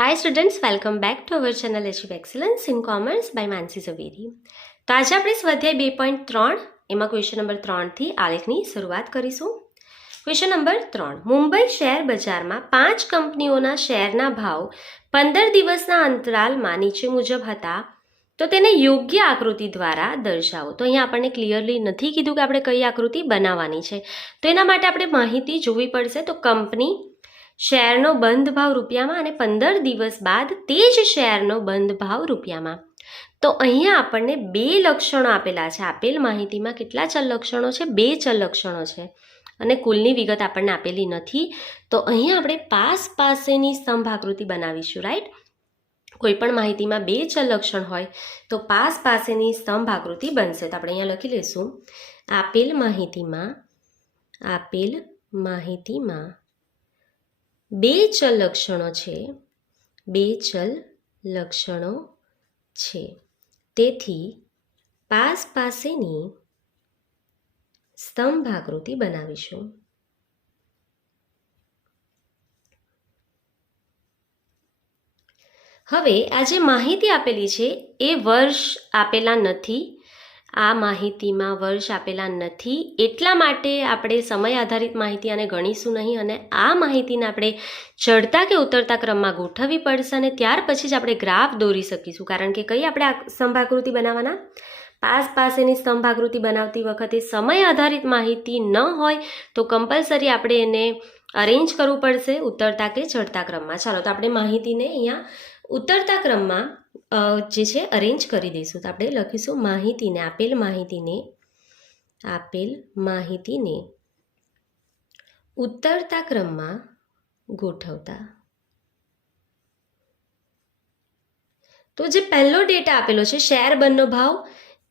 Hi students, welcome back to our channel Achieve Excellence in Commerce by Mansi Zaveri. તો આજે આપણે સ્વાધ્યાય 2.3 એમાં ક્વેશ્ચન નંબર 3 થી આલેખની શરૂઆત કરીશું. Question number 3. મુંબઈ શેર બજારમાં 5 કંપનીઓના શેરના ભાવ 15 દિવસના અંતરાલમાં નીચે મુજબ હતા, તો તેને યોગ્ય આકૃતિ દ્વારા દર્શાવો. તો અહીંયા આપણને ક્લિયરલી નથી કીધું કે આપણે કઈ આકૃતિ બનાવવાની છે, તો એના માટે આપણે માહિતી જોવી પડશે. તો કંપની શેરનો બંધ ભાવ રૂપિયામાં અને 15 દિવસ બાદ તે જ શેરનો બંધ ભાવ રૂપિયામાં. તો અહીંયા આપણને બે લક્ષણો આપેલા છે. આપેલ માહિતીમાં કેટલા ચલ લક્ષણો છે? બે ચલ લક્ષણો છે અને કુલની વિગત આપણને આપેલી નથી. તો અહીંયા આપણે પાસેની સ્તંભ આકૃતિ બનાવીશું, રાઈટ? કોઈ પણ માહિતીમાં બે ચલ લક્ષણ હોય તો પાસેની સ્તંભ આકૃતિ બનશે. તો આપણે અહીંયા લખી લઈશું આપેલ માહિતીમાં બે ચલ લક્ષણો છે, તેથી પાસેની સ્તંભ આકૃતિ બનાવીશું. હવે આ જે માહિતી આપેલી છે એ વર્ષ આપેલા નથી. આ માહિતીમાં વર્ષ આપેલા નથી, એટલા માટે આપણે સમય આધારિત માહિતી આને ગણીશું નહીં અને આ માહિતીને આપણે ચડતા કે ઉતરતા ક્રમમાં ગોઠવવી પડશે અને ત્યાર પછી જ આપણે ગ્રાફ દોરી શકીશું. કારણ કે કઈ આપણે સ્તંભ આકૃતિ બનાવવાના? પાસેની સ્તંભ આકૃતિ બનાવતી વખતે સમય આધારિત માહિતી ન હોય તો કમ્પલસરી આપણે એને અરેન્જ કરવું પડશે ઉતરતા કે ચડતા ક્રમમાં. ચાલો, તો આપણે માહિતીને અહીંયા ઉતરતા ક્રમમાં જે છે અરેન્જ કરી દઈશું. તો આપણે લખીશું આપેલ માહિતીને ઉતરતા ક્રમમાં ગોઠવતા. તો જે પહેલો ડેટા આપેલો છે શેર બંધનો ભાવ,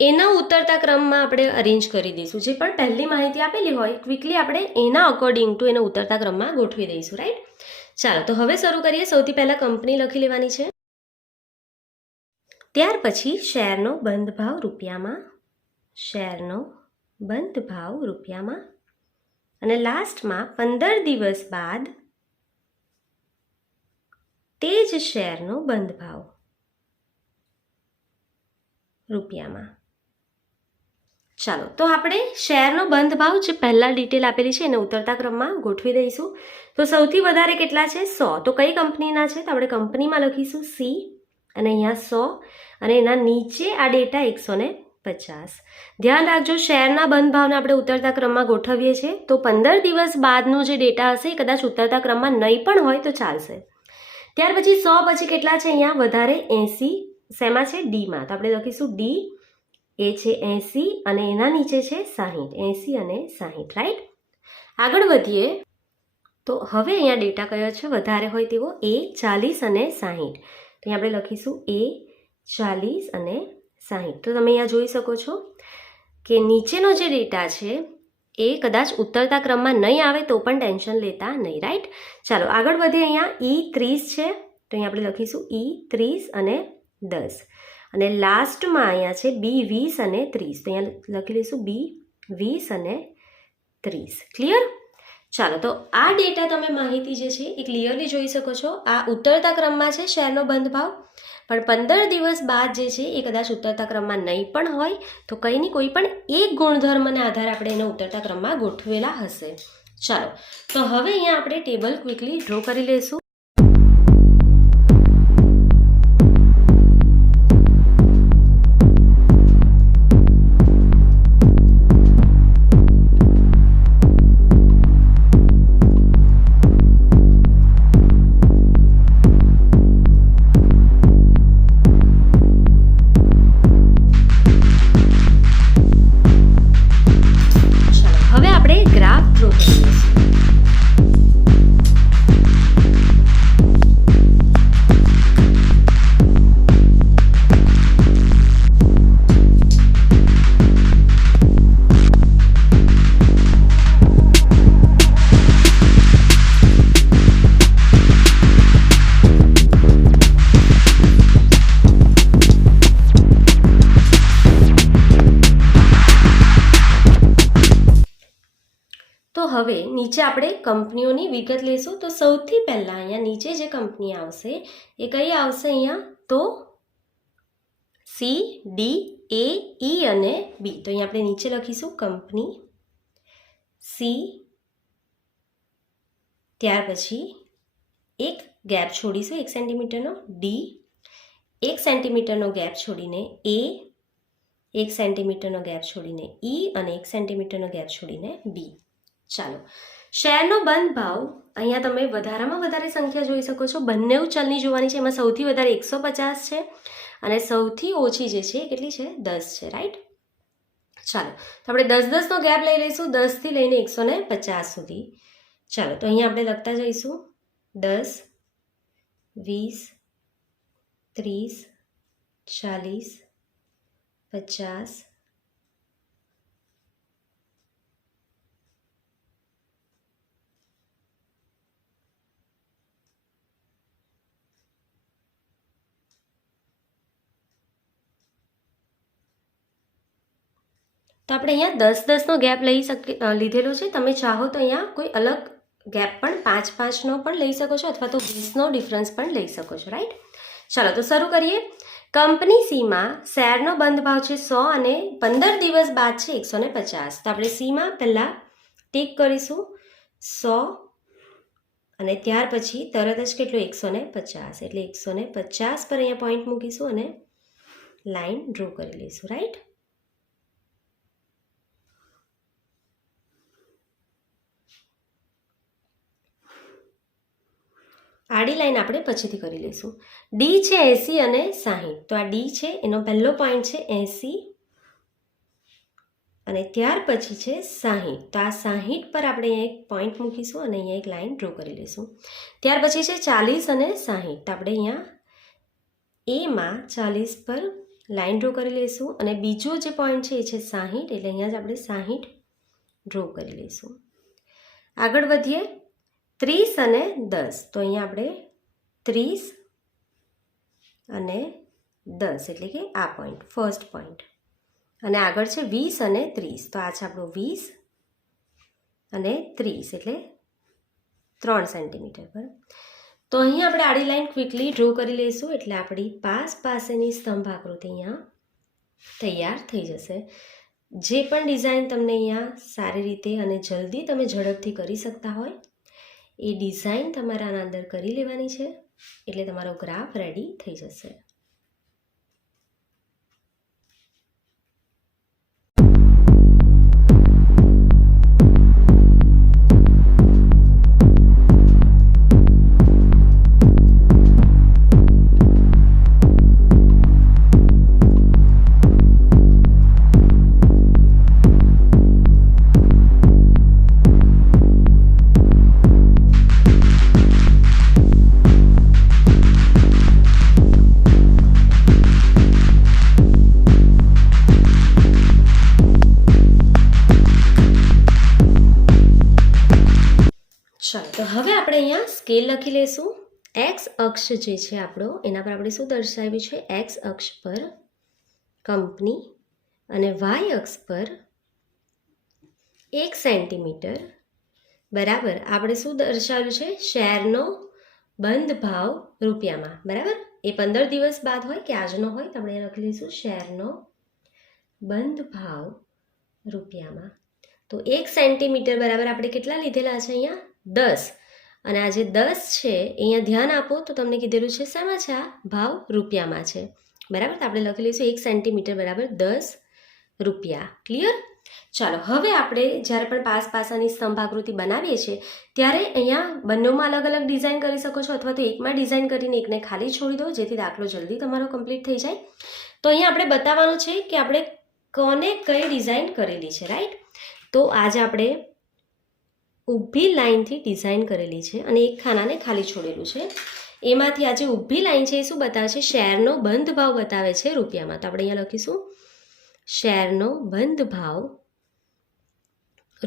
એના ઉતરતા ક્રમમાં આપણે અરેન્જ કરી દઈશું. જે પણ પહેલી માહિતી આપેલી હોય ક્વિકલી આપણે એના અકોર્ડિંગ ટુ એને ઉતરતા ક્રમમાં ગોઠવી દઈશું, રાઈટ? ચાલો, તો હવે શરૂ કરીએ. સૌથી પહેલાં કંપની લખી લેવાની છે, ત્યાર પછી શેરનો બંધ ભાવ રૂપિયામાં અને લાસ્ટમાં 15 દિવસ બાદ તે જ શેરનો બંધ ભાવ રૂપિયામાં. ચાલો, તો આપણે શેરનો બંધ ભાવ જે પહેલા ડિટેલ આપેલી છે એને ઉતરતા ક્રમમાં ગોઠવી દઈશું. તો સૌથી વધારે કેટલા છે? 100. તો કઈ કંપનીના છે? તો આપણે કંપનીમાં લખીશું સી અને અહીંયા 100 અને એના નીચે આ ડેટા 150. ધ્યાન રાખજો, શેરના બંધ ભાવને આપણે ઉતરતા ક્રમમાં ગોઠવીએ છીએ તો 15 દિવસ બાદનો જે ડેટા હશે એ કદાચ ઉતરતા ક્રમમાં નહીં પણ હોય તો ચાલશે. ત્યાર પછી 100 પછી કેટલા છે? અહીંયા વધારે 80. શેમાં છે? ડીમાં. તો આપણે લખીશું ડી, એ છે 80 અને એના નીચે છે 60. 80 અને 60, રાઈટ? આગળ વધીએ તો હવે અહીંયા ડેટા કયો છે વધારે હોય તેવો? એ 40 અને 60. તો અહીંયા આપણે લખીશું એ 40 અને 60. તો તમે અહીંયા જોઈ શકો છો કે નીચેનો જે ડેટા છે એ કદાચ ઉતરતા ક્રમમાં નહીં આવે તો પણ ટેન્શન લેતા નહીં, રાઈટ? ચાલો આગળ વધીએ. અહીંયા ઈ 30 છે તો અહીંયા આપણે લખીશું ઈ 30 અને 10 અને લાસ્ટમાં અહીંયા છે બી 20 અને 30. તો અહીંયા લખી લઈશું બી 20 અને 30. ક્લિયર? ચાલો, તો આ ડેટા તમે માહિતી જે છે એ ક્લિયરલી જોઈ શકો છો. આ ઉતરતા ક્રમમાં છે શેરનો બંધ ભાવ, પણ 15 દિવસ બાદ જે છે એ કદાચ ઉતરતા ક્રમમાં નહીં પણ હોય તો કંઈ નહીં, કોઈ પણ એક ગુણધર્મને આધારે આપણે એને ઉતરતા ક્રમમાં ગોઠવેલા હશે. ચાલો, તો હવે અહીંયા આપણે ટેબલ ક્વિકલી ડ્રો કરી લઈશું. આપણે કંપનીઓની વિગત લઈશું. તો સૌથી પહેલાં અહીંયા નીચે જે કંપની આવશે એ કઈ આવશે અહીંયા? તો સી, ડી, એ, ઈ અને બી. તો અહીંયા આપણે નીચે લખીશું કંપની સી, ત્યાર પછી એક ગેપ છોડીશું 1 સેન્ટીમીટરનો, ડી, 1 સેન્ટીમીટરનો ગેપ છોડીને એ, 1 સેન્ટીમીટરનો ગેપ છોડીને ઈ અને 1 સેન્ટીમીટરનો ગેપ છોડીને બી. ચાલો, શેરનો બંધ ભાવ અહીંયા તમે વધારામાં વધારે સંખ્યા જોઈ શકો છો. બંને ચલની જોવાની છે. એમાં સૌથી વધારે 150 છે અને સૌથી ઓછી જે છે કેટલી છે? 10 છે. રાઈટ. ચાલો, તો આપણે 10-10નો ગેપ લઈ લઈશું, 10થી લઈને 150 સુધી. ચાલો, તો અહીંયા આપણે લખતા જઈશું 10, 20, 30, 40, 50, તો આપણે અહીંયા 10-10નો ગેપ લીધેલો છે. તમે ચાહો તો અહીંયા કોઈ અલગ ગેપ પણ 5-5નો પણ લઈ શકો છો અથવા તો 20નો ડિફરન્સ પણ લઈ શકો છો. રાઈટ. ચાલો, તો શરૂ કરીએ. કંપની સીમાં શેરનો બંધ ભાવ છે 100 અને 15 દિવસ બાદ છે 150. તો આપણે સીમાં પહેલાં ટીક કરીશું 100 અને ત્યાર પછી તરત જ કેટલું? 150. એટલે 150 પર અહીંયા પોઈન્ટ મૂકીશું અને લાઈન ડ્રો કરી લઈશું. રાઈટ. આડી લાઈન આપણે પછીથી કરી લઈશું. ડી છે 80 અને 60. તો આ ડી છે, એનો પહેલો પોઈન્ટ છે 80 અને ત્યાર પછી છે 60. તો આ 60 પર આપણે અહીંયા એક પોઈન્ટ મૂકીશું અને અહીંયા એક લાઈન ડ્રો કરી લઈશું. ત્યાર પછી છે 40 અને 60. તો આપણે અહીંયા એમાં 40 પર લાઈન ડ્રો કરી લઈશું અને બીજો જે પોઈન્ટ છે એ છે 60. એટલે અહીંયા જ આપણે 60 ડ્રો કરી લઈશું. આગળ વધીએ. 30 અને 10. તો અહીંયા આપણે 30 અને 10 એટલે કે આ પોઈન્ટ, ફર્સ્ટ પોઈન્ટ. અને આગળ છે 20 અને 30. તો આ છે આપણું 20 અને 30 એટલે 3 સેન્ટીમીટર પર. તો અહીં આપણે આડી લાઈન ક્વિકલી ડ્રો કરી લઈશું એટલે આપણી પાસેની સ્તંભ આકૃતિ અહીંયા તૈયાર થઈ જશે. જે પણ ડિઝાઇન તમને અહીંયા સારી રીતે અને જલ્દી તમે ઝડપથી કરી શકતા હોય એ ડિઝાઇન તમારે આના અંદર કરી લેવાની છે એટલે તમારો ગ્રાફ રેડી થઈ જશે. ચાલો, તો હવે આપણે અહીંયા સ્કેલ લખી લઈશું. એક્સ અક્ષ જે છે આપણો એના પર આપણે શું દર્શાવ્યું છે? એક્સ અક્ષ પર કંપની અને વાય અક્ષ પર 1 સેન્ટીમીટર બરાબર આપણે શું દર્શાવ્યું છે? શેરનો બંધ ભાવ રૂપિયામાં. બરાબર. એ 15 દિવસ બાદ હોય કે આજનો હોય તો આપણે અહીંયા લખી લઈશું શેરનો બંધ ભાવ રૂપિયામાં. તો 1 સેન્ટીમીટર બરાબર આપણે કેટલા લીધેલા છે? અહીંયા 10. અને આ જે 10 છે અહીંયા ધ્યાન આપો તો તમને કીધેલું છે શેમાં છે? આ ભાવ રૂપિયામાં છે. બરાબર. તો આપણે લખી લઈશું 1 સેન્ટીમીટર બરાબર 10 રૂપિયા. ક્લિયર? ચાલો, હવે આપણે જ્યારે પણ પાસાની સ્તંભ આકૃતિ બનાવીએ છીએ ત્યારે અહીંયા બંનેમાં અલગ અલગ ડિઝાઇન કરી શકો છો અથવા તો એકમાં ડિઝાઇન કરીને એકને ખાલી છોડી દો જેથી દાખલો જલ્દી તમારો કમ્પ્લીટ થઈ જાય. તો અહીંયા આપણે બતાવવાનું છે કે આપણે કોને કઈ ડિઝાઇન કરેલી છે. રાઈટ. તો આજે આપણે ઊભી લાઈનથી ડિઝાઇન કરેલી છે અને એક ખાનાને ખાલી છોડેલું છે. એમાંથી આ જે ઊભી લાઈન છે એ શું બતાવે છે? શેરનો બંધ ભાવ બતાવે છે રૂપિયામાં. તો આપણે અહીંયા લખીશું શેરનો બંધ ભાવ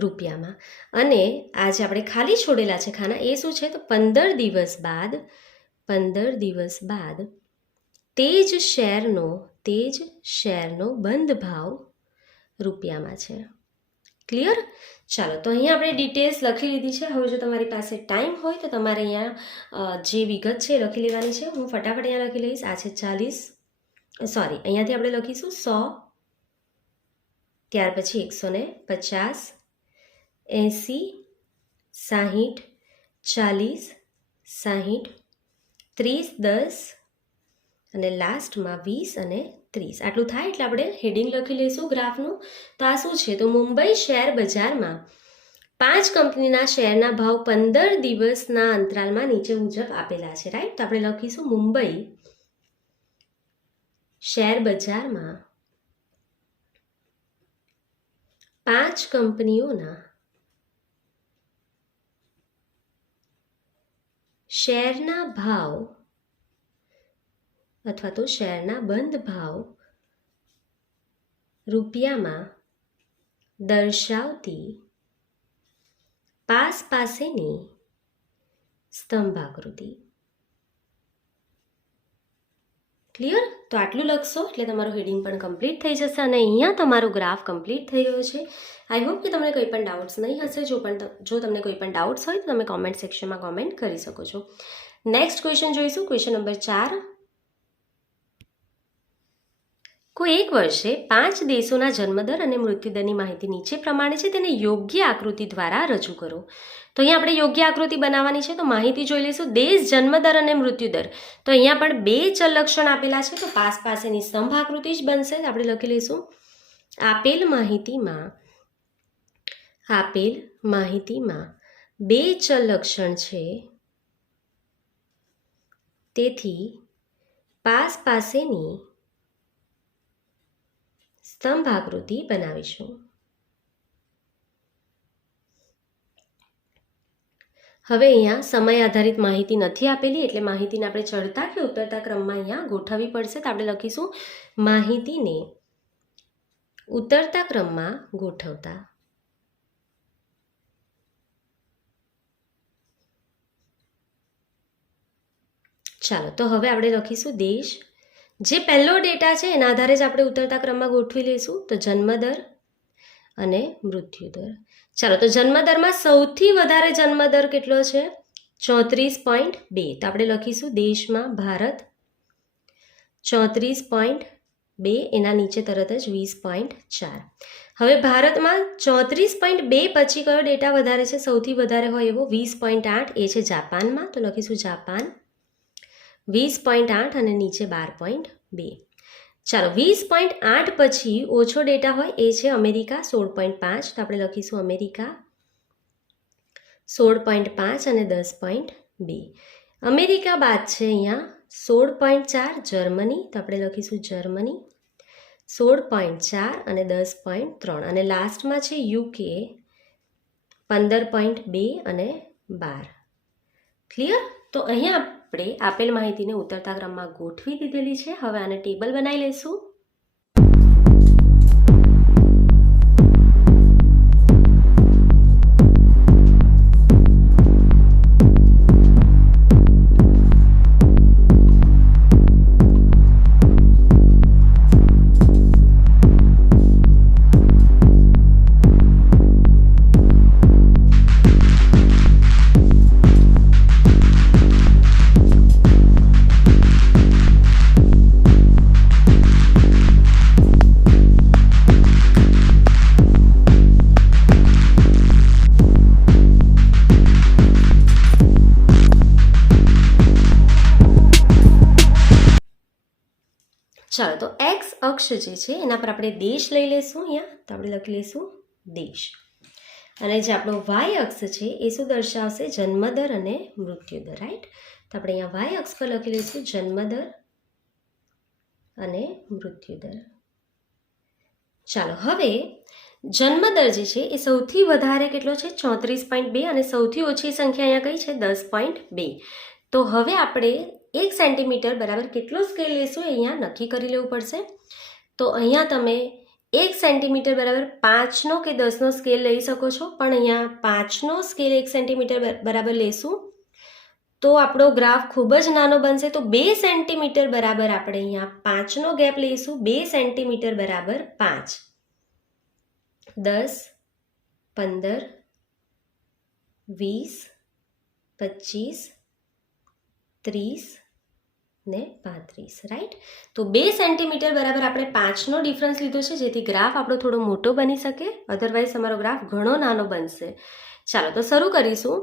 રૂપિયામાં. અને આ જે આપણે ખાલી છોડેલા છે ખાના એ શું છે? તો 15 દિવસ બાદ તે જ શેરનો બંધ ભાવ રૂપિયામાં છે. ક્લિયર? ચાલો, તો અહીંયા આપણે ડિટેલ્સ લખી લીધી છે. હવે જો તમારી પાસે ટાઈમ હોય તો તમારે અહીંયા જે વિગત છે એ લખી લેવાની છે. હું ફટાફટ અહીંયા લખી લઈશ. આ છે 40, સોરી, અહીંયાથી આપણે લખીશું 100, ત્યાર પછી 150, 80, 60, 40, 60, 30, 10 અને લાસ્ટમાં 20 અને 30. આટલું થાય એટલે આપણે હેડિંગ લખી લઈશું ગ્રાફનું. તો આ શું છે? તો મુંબઈ શેર બજારમાં 5 કંપનીના શેરના ભાવ 15 દિવસના અંતરાલમાં નીચે મુજબ આપેલા છે, રાઈટ? તો આપણે લખીશું મુંબઈ શેર બજારમાં 5 કંપનીઓના શેરના ભાવ અથવા તો શેરના બંધ ભાવ રૂપિયામાં દર્શાવતી પાસેની સ્તંભાકૃતિ. ક્લિયર? તો આટલું લખશો એટલે તમારું હેડિંગ પણ કમ્પ્લીટ થઈ જશે અને અહીંયા તમારો ગ્રાફ કમ્પ્લીટ થઈ ગયો છે. આઈ હોપ કે તમને કોઈ પણ ડાઉટ્સ નહીં હશે. જો તમને કોઈ પણ ડાઉટ્સ હોય તો તમે કોમેન્ટ સેક્શનમાં કોમેન્ટ કરી શકો છો. નેક્સ્ટ ક્વેશ્ચન જોઈશું. Question number 4. કોઈ એક વર્ષે 5 દેશોના જન્મદર અને મૃત્યુદરની માહિતી નીચે પ્રમાણે છે, તેને યોગ્ય આકૃતિ દ્વારા રજૂ કરો. તો અહીંયા આપણે યોગ્ય આકૃતિ બનાવવાની છે. તો માહિતી જોઈ લઈશું. દેશ, જન્મદર અને મૃત્યુદર. તો અહીંયા પણ 2 ચલ લક્ષણ આપેલા છે. તો પાસેની સ્તંભ આકૃતિ જ બનશે. આપણે લખી લઈશું આપેલ માહિતીમાં 2 ચલ લક્ષણ છે, તેથી પાસેની સ્તંભ આકૃતિ બનાવીશું. હવે અહીંયા સમય આધારિત માહિતી નથી આપેલી એટલે માહિતીને આપણે ચડતા કે ઉતરતા ક્રમમાં અહીંયા ગોઠવવી પડશે. તો આપણે લખીશું માહિતીને ઉતરતા ક્રમમાં ગોઠવતા. ચાલો, તો હવે આપણે લખીશું દેશ. જે પહેલો ડેટા છે એના આધારે જ આપણે ઉતરતા ક્રમમાં ગોઠવી લઈશું. તો જન્મદર અને મૃત્યુદર. ચાલો, તો જન્મદરમાં સૌથી વધારે જન્મદર કેટલો છે? 34.2. તો આપણે લખીશું દેશમાં ભારત 34.2, એના નીચે તરત જ 20.4. હવે ભારતમાં 34.2 પછી કયો ડેટા વધારે છે? સૌથી વધારે હોય એવો 20.8, એ છે જાપાનમાં. તો લખીશું જાપાન 20.8 અને નીચે 12.2. ચાલો, 20.8 પછી ઓછો ડેટા હોય એ છે અમેરિકા 16.5. તો આપણે લખીશું અમેરિકા 16.5 અને 10.2. અમેરિકા બાદ છે અહીંયા 16.4 જર્મની. તો આપણે લખીશું જર્મની 16.4 અને 10.3. અને લાસ્ટમાં છે યુકે 15.2 અને 12. ક્લિયર? તો અહીંયા આપણે આપેલ માહિતીને ઉતરતા ક્રમમાં ગોઠવી દીધેલી છે. હવે આને ટેબલ બનાવી લઈશું. ચાલો, તો એક્સ અક્ષ જે છે એના પર આપણે દેશ લઈ લઈશું. અહીંયા તો આપણે લખી લઈશું દેશ. અને જે આપણો વાય અક્ષ છે એ શું દર્શાવશે? જન્મદર અને મૃત્યુદર, રાઈટ? તો આપણે અહીંયા વાય અક્ષ પર લખી લઈશું જન્મદર અને મૃત્યુદર. ચાલો, હવે જન્મદર જે છે એ સૌથી વધારે કેટલો છે? 34.2 અને સૌથી ઓછી સંખ્યા અહીંયા કઈ છે? 10.2. તો હવે આપણે 1 સેન્ટીમીટર બરાબર કેટલો સ્કેલ લેશું અહીંયા નક્કી કરી લેવું પડશે. તો અહીંયા તમે 1 સેન્ટીમીટર બરાબર 5નો કે 10નો સ્કેલ લઈ શકો છો, પણ અહીંયા 5નો સ્કેલ 1 સેન્ટીમીટર બરાબર લેશું તો આપણો ગ્રાફ ખૂબ જ નાનો બનશે. તો 2 સેન્ટીમીટર બરાબર આપણે અહીંયા 5નો ગેપ લઈશું. 2 સેન્ટીમીટર બરાબર 5, 10, 15, 20, 25, 30 ને 35, રાઈટ. તો 2 સેન્ટીમીટર બરાબર આપણે 5નો ડિફરન્સ લીધો છે, જેથી ગ્રાફ આપણો થોડો મોટો બની શકે, અધરવાઇઝ તમારો ગ્રાફ ઘણો નાનો બનશે. ચાલો તો શરૂ કરીશું.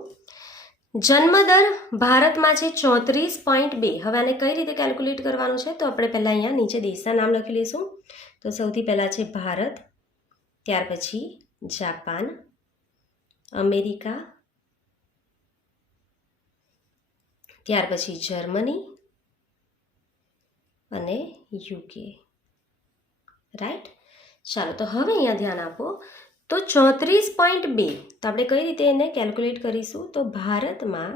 જન્મદર ભારતમાં છે 34.2. હવે આને કઈ રીતે કેલ્ક્યુલેટ કરવાનું છે? તો આપણે પહેલાં અહીંયા નીચે દેશના નામ લખી લઈશું. તો સૌથી પહેલાં છે ભારત, ત્યાર પછી જાપાન, અમેરિકા, ત્યાર પછી જર્મની અને યુકે, રાઈટ. ચાલો તો હવે અહીંયા ધ્યાન આપો. તો 34.2 તો આપણે કઈ રીતે એને કેલ્ક્યુલેટ કરીશું? તો ભારતમાં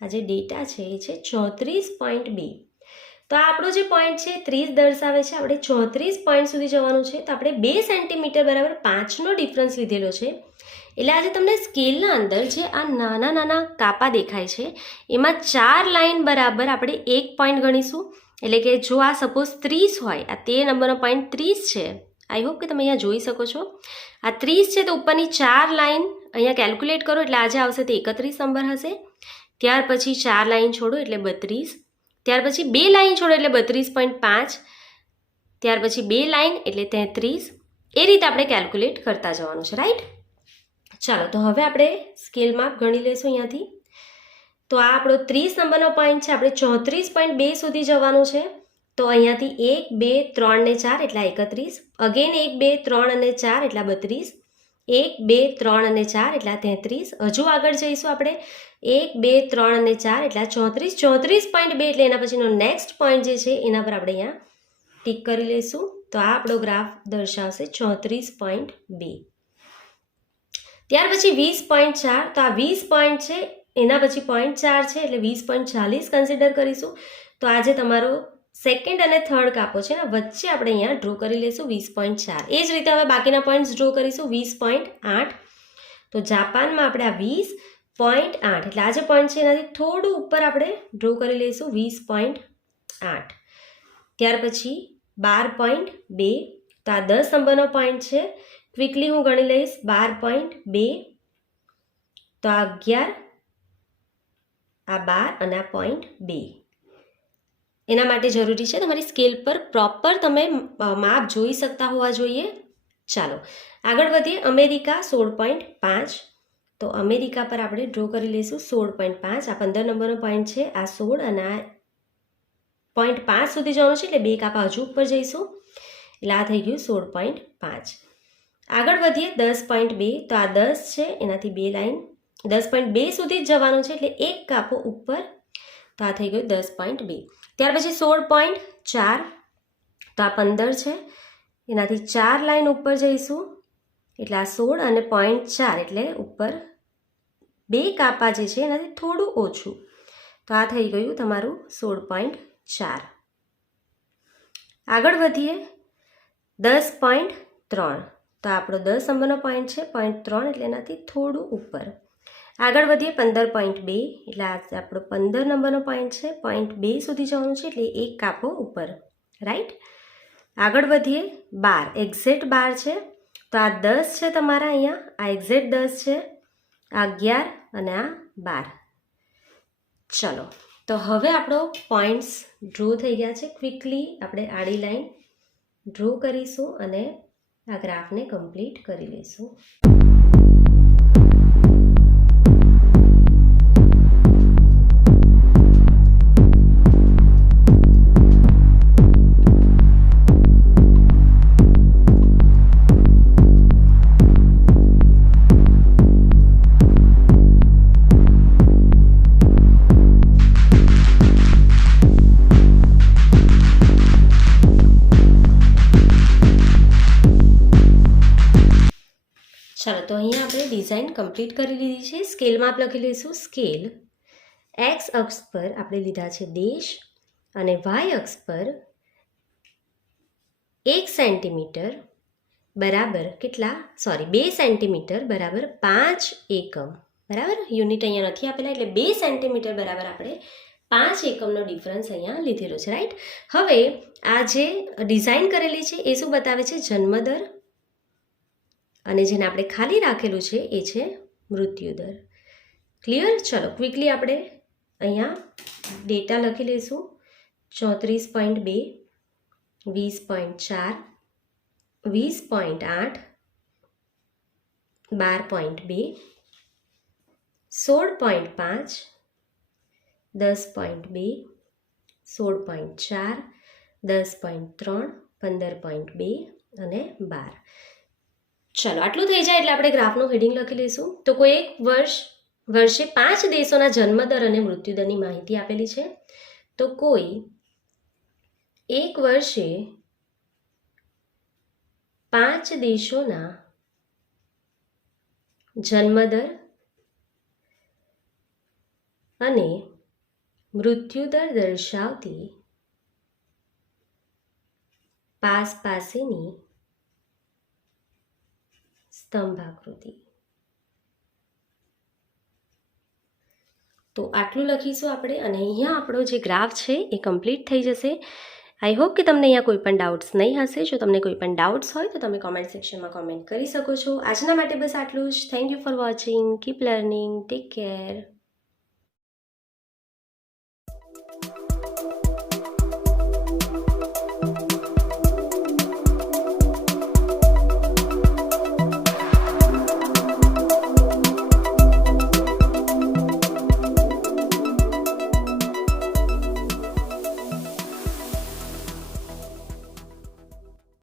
આ જે ડેટા છે એ છે 34.2. તો આ આપણો જે પોઈન્ટ છે 30 દર્શાવે છે, આપણે 34 પોઈન્ટ સુધી જવાનું છે. તો આપણે 2 સેન્ટીમીટર બરાબર 5નો ડિફરન્સ લીધેલો છે. એટલે આજે તમને સ્કેલના અંદર જે આ નાના નાના કાપા દેખાય છે એમાં 4 લાઈન બરાબર આપણે 1 પોઈન્ટ ગણીશું. એટલે કે જો આ સપોઝ 30 હોય, આ 13 નંબરનો પોઈન્ટ 30 છે, આઈ હોપ કે તમે અહીંયા જોઈ શકો છો. આ 30 છે તો ઉપરની 4 લાઈન અહીંયા કેલ્ક્યુલેટ કરો એટલે આજે આવશે તે 31 નંબર હશે. ત્યાર પછી 4 લાઈન છોડો એટલે 32, ત્યાર પછી 2 લાઈન છોડો એટલે 32.5, ત્યાર પછી 2 લાઈન એટલે 33. એ રીતે આપણે કેલ્ક્યુલેટ કરતા જવાનું છે, રાઈટ. ચાલો તો હવે આપણે સ્કેલમાં ગણી લઈશું અહીંયાથી. તો આ આપણો 30 નંબરનો પોઈન્ટ છે, આપણે 34.2 સુધી જવાનું છે. તો અહીંયાથી 1, 2, 3 ને 4 એટલા 31, અગેન 1, 2, 3 અને 4 એટલા 32, 1, 2, 3 અને 4 એટલા 33. હજુ આગળ જઈશું આપણે, 1, 2, 3 અને 4 એટલા 34, 34.2 એટલે એના પછીનો નેક્સ્ટ પોઈન્ટ જે છે એના પર આપણે અહીંયા ટીક કરી લઈશું. તો આ આપણો ગ્રાફ દર્શાવશે 34.2. ત્યાર પછી 20.4, તો આ 20 પોઈન્ટ છે, એના પછી 0.4 છે એટલે 20.40 કન્સિડર કરીશું. તો આ જે તમારો સેકન્ડ અને થર્ડ કાપો છે ને વચ્ચે આપણે અહીંયા ડ્રો કરી લઈશું 20.4. એ જ રીતે હવે બાકીના પોઈન્ટ્સ ડ્રો કરીશું. 20.8, તો જાપાનમાં આપણે આ 20.8 એટલે આ જે પોઈન્ટ છે એનાથી થોડું ઉપર આપણે ડ્રો કરી લઈશું 20.8. ત્યાર પછી 12.2, તો આ 10 નંબરનો પોઈન્ટ છે, ક્વિકલી હું ગણી લઈશ. 12.2, તો આ 11, આ 12 અને આ 0.2. એના માટે જરૂરી છે તમારી સ્કેલ પર પ્રોપર તમે માપ જોઈ શકતા હોવા જોઈએ. ચાલો આગળ વધીએ. અમેરિકા 16.5, તો અમેરિકા પર આપણે ડ્રો કરી લઈશું 16.5. આ 15 નંબરનો પોઈન્ટ છે, આ 16 અને આ 0.5 સુધી જવાનું છે એટલે 2 કાપા હજુ ઉપર જઈશું એટલે આ થઈ ગયું 16.5. આગળ વધીએ 10.2, તો આ 10 છે એનાથી 2 લાઈન 10.2 સુધી જ જવાનું છે એટલે 1 કાપો ઉપર, તો આ થઈ ગયું 10.2. ત્યાર પછી 16.4, તો આ 15 છે એનાથી 4 લાઈન ઉપર જઈશું એટલે આ 16 અને 0.4 એટલે ઉપર 2 કાપા જે છે એનાથી થોડું ઓછું, તો આ થઈ ગયું તમારું 16.4. આગળ વધીએ 10.3, તો આપણો 10 નંબરનો પોઈન્ટ છે 0.3 એટલે એનાથી થોડું ઉપર. આગળ વધીએ 15.2, એટલે આ આપણો 15 નંબરનો પોઈન્ટ છે, 0.2 સુધી જવાનું છે એટલે 1 કાપો ઉપર, રાઈટ. આગળ વધીએ 12, એક્ઝેક્ટ 12 છે, તો આ 10 છે તમારા અહીંયા, આ એક્ઝેક્ટ 10 છે, આ 11 અને આ 12. ચલો તો હવે આપણો પોઈન્ટ્સ ડ્રો થઈ ગયા છે. ક્વિકલી આપણે આડી લાઈન ડ્રો કરીશું અને આ ગ્રાફને કમ્પ્લીટ કરી લઈશું. ચાલો તો અહીંયા આપણે ડિઝાઇન કમ્પ્લીટ કરી લીધી છે. સ્કેલમાં આપણે લખી લઈશું સ્કેલ. એક્સ અક્ષ પર આપણે લીધા છે દેશ અને વાય અક્ષ પર 1 સેન્ટીમીટર બરાબર કેટલા 2 સેન્ટીમીટર બરાબર 5 એકમ બરાબર. યુનિટ અહીંયા નથી આપેલા એટલે 2 સેન્ટીમીટર બરાબર આપણે 5 એકમનો ડિફરન્સ અહીંયા લીધેલો છે, રાઈટ. હવે આ જે ડિઝાઇન કરેલી છે એ શું બતાવે છે? જન્મદર અને જેને આપણે ખાલી રાખેલું છે એ છે મૃત્યુદર. ક્લિયર? ચલો ક્વિકલી આપણે અહીંયા ડેટા લખી લઈશું. 34.2, 20.4, 20.8, 12.2, 16.5, 10.2, 16.4, 10.3, 15.2 અને 12. ચલો આટલું થઈ જાય એટલે આપણે ગ્રાફનું હેડિંગ લખી લઈશું. તો કોઈ એક વર્ષે 5 દેશોના જન્મદર અને મૃત્યુદરની માહિતી આપેલી છે. તો કોઈ એક વર્ષે 5 દેશોના જન્મદર અને મૃત્યુદર દર્શાવતી પાસેની સ્તંભાકૃતિ. તો આટલું લખીશું આપણે અને અહીંયા આપણો જે ગ્રાફ છે એ કમ્પ્લીટ થઈ જશે. આઈ હોપ કે તમને અહીંયા કોઈ પણ ડાઉટ્સ નહીં હશે. જો તમને કોઈ પણ ડાઉટ્સ હોય તો તમે કોમેન્ટ સેક્શનમાં કોમેન્ટ કરી શકો છો. આજના માટે બસ આટલું જ. Thank you for watching. Keep learning. Take care.